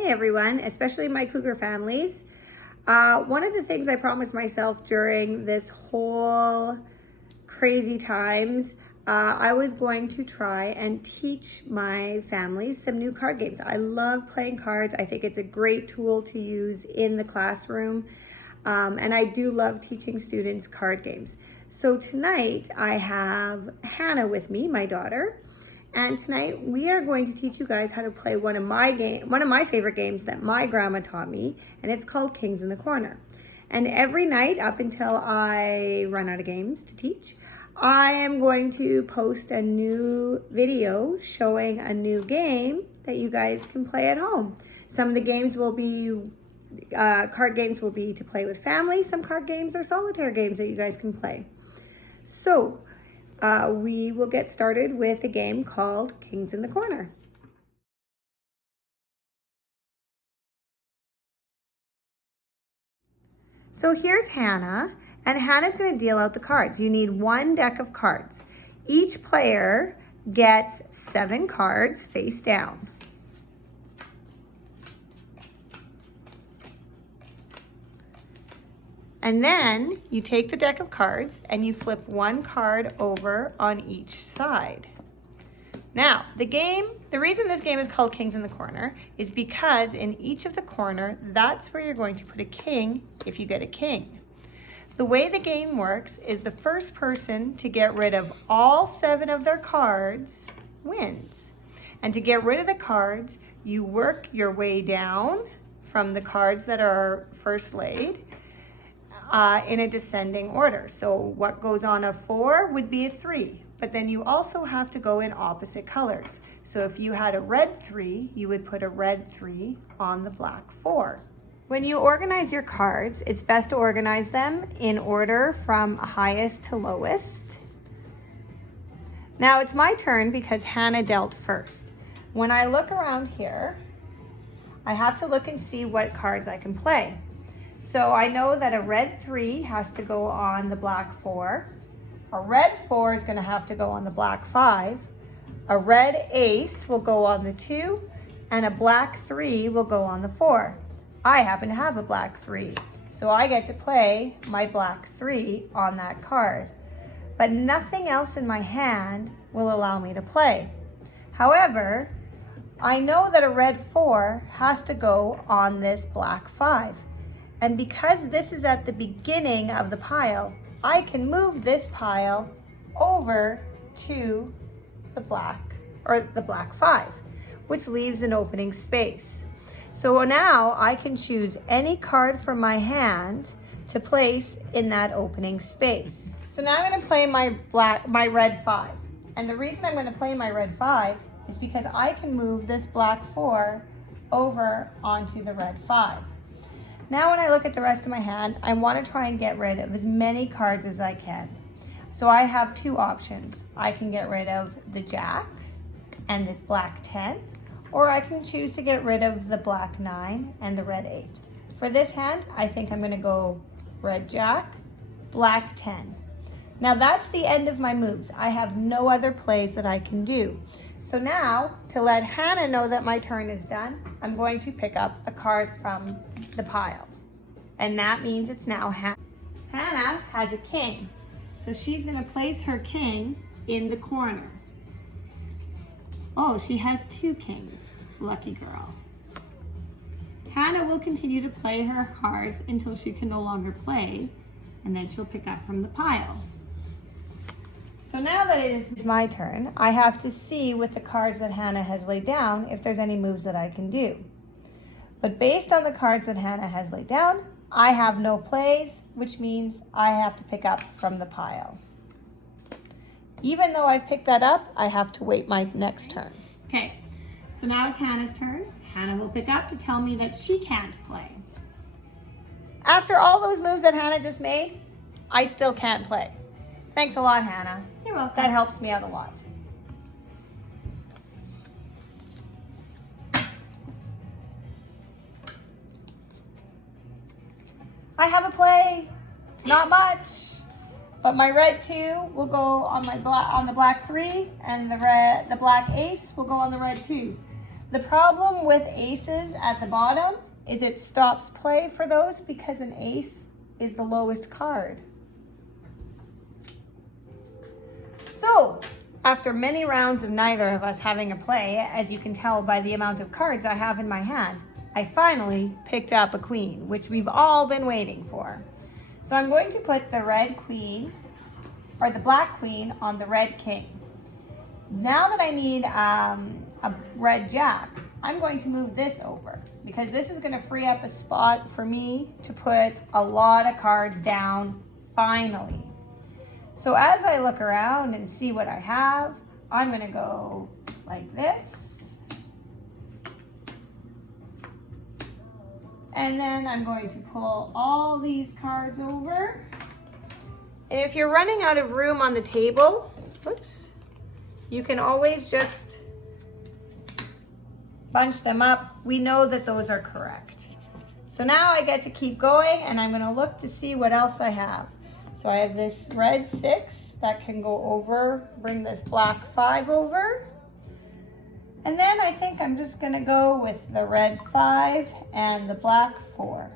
Hey everyone, especially my cougar families. One of the things I promised myself during this whole crazy times, I was going to try and teach my families some new card games. I love playing cards. I think it's a great tool to use in the classroom. And I do love teaching students card games. So tonight I have Hannah with me, my daughter. And tonight we are going to teach you guys how to play one of my favorite games that my grandma taught me, and it's called Kings in the Corner. And every night up until I run out of games to teach, I am going to post a new video showing a new game that you guys can play at home. Some of the games will be card games will be to play with family. Some card games are solitaire games that you guys can play. So we will get started with a game called Kings in the Corner. So here's Hannah, and Hannah's going to deal out the cards. You need one deck of cards. Each player gets 7 cards face down. And then you take the deck of cards and you flip one card over on each side. Now, the reason this game is called Kings in the Corner is because in each of the corner, that's where you're going to put a king if you get a king. The way the game works is the first person to get rid of all 7 of their cards wins. And to get rid of the cards, you work your way down from the cards that are first laid in a descending order. So what goes on a 4 would be a 3, but then you also have to go in opposite colors. So if you had a red 3, you would put a red 3 on the black 4. When you organize your cards, it's best to organize them in order from highest to lowest. Now it's my turn because Hannah dealt first. When I look around here, I have to look and see what cards I can play. So I know that a red 3 has to go on the black 4. A red 4 is going to have to go on the black 5. A red ace will go on the 2, and a black 3 will go on the 4. I happen to have a black 3, so I get to play my black 3 on that card. But nothing else in my hand will allow me to play. However, I know that a red 4 has to go on this black 5. And because this is at the beginning of the pile, I can move this pile over to the black 5, which leaves an opening space. So now I can choose any card from my hand to place in that opening space. So now I'm going to play my red 5. And the reason I'm going to play my red 5 is because I can move this black 4 over onto the red 5. Now when I look at the rest of my hand, I want to try and get rid of as many cards as I can. So I have 2 options. I can get rid of the jack and the black 10, or I can choose to get rid of the black 9 and the red 8. For this hand, I think I'm going to go red jack, black 10. Now that's the end of my moves. I have no other plays that I can do. So now, to let Hannah know that my turn is done, I'm going to pick up a card from the pile. And that means it's now Hannah. Hannah has a king. So she's going to place her king in the corner. Oh, she has 2 kings. Lucky girl. Hannah will continue to play her cards until she can no longer play, and then she'll pick up from the pile. So now that it is my turn, I have to see with the cards that Hannah has laid down if there's any moves that I can do. But based on the cards that Hannah has laid down, I have no plays, which means I have to pick up from the pile. Even though I've picked that up, I have to wait my next turn. Okay, so now it's Hannah's turn. Hannah will pick up to tell me that she can't play. After all those moves that Hannah just made, I still can't play. Thanks a lot, Hannah. You're welcome. That helps me out a lot. I have a play. It's not much, but my red 2 will go on the black 3, and the black ace will go on the red 2. The problem with aces at the bottom is it stops play for those because an ace is the lowest card. So, after many rounds of neither of us having a play, as you can tell by the amount of cards I have in my hand, I finally picked up a queen, which we've all been waiting for. So I'm going to put the red queen, or the black queen, on the red king. Now that I need a red jack, I'm going to move this over because this is going to free up a spot for me to put a lot of cards down finally. So as I look around and see what I have, I'm going to go like this. And then I'm going to pull all these cards over. And if you're running out of room on the table, whoops, you can always just bunch them up. We know that those are correct. So now I get to keep going and I'm going to look to see what else I have. So I have this red 6 that can go over, bring this black 5 over. And then I think I'm just going to go with the red 5 and the black 4.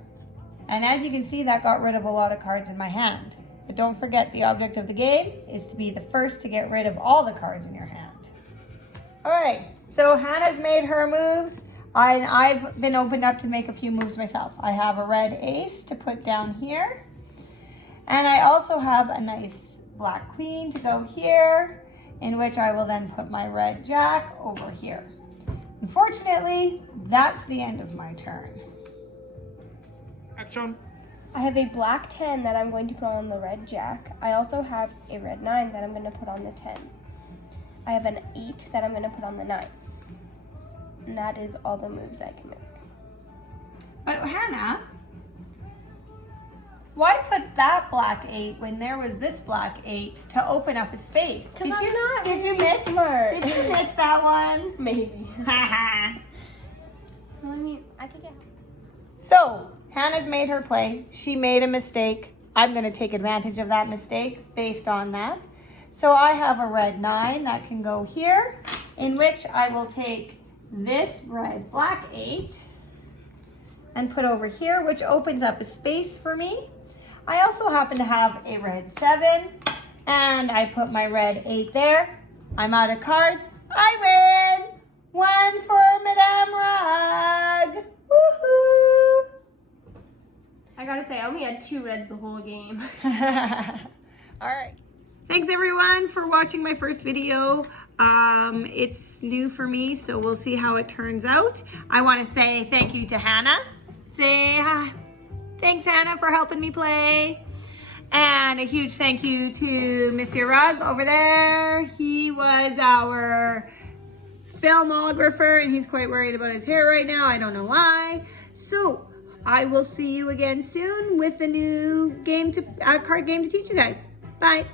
And as you can see, that got rid of a lot of cards in my hand. But don't forget, the object of the game is to be the first to get rid of all the cards in your hand. All right, so Hannah's made her moves. I've been opened up to make a few moves myself. I have a red ace to put down here. And I also have a nice black queen to go here, in which I will then put my red jack over here. Unfortunately, that's the end of my turn. Action. I have a black 10 that I'm going to put on the red jack. I also have a red 9 that I'm going to put on the 10. I have an 8 that I'm going to put on the 9. And that is all the moves I can make. But Hannah, why put that black 8 when there was this black 8 to open up a space? Because I'm not did you very miss smart. Did you miss that one? Maybe. Haha. Well, I mean, I think So, Hannah's made her play. She made a mistake. I'm going to take advantage of that mistake based on that. So I have a red 9 that can go here, in which I will take this red black 8 and put over here, which opens up a space for me. I also happen to have a red 7, and I put my red 8 there. I'm out of cards. I win! 1 for Madame Rug! Woohoo! I gotta say, I only had 2 reds the whole game. All right. Thanks everyone for watching my first video. It's new for me, so we'll see how it turns out. I want to say thank you to Hannah. Say hi. Thanks, Hannah, for helping me play. And a huge thank you to Monsieur Rug over there. He was our filmographer, and he's quite worried about his hair right now. I don't know why. So I will see you again soon with a new card game to teach you guys. Bye.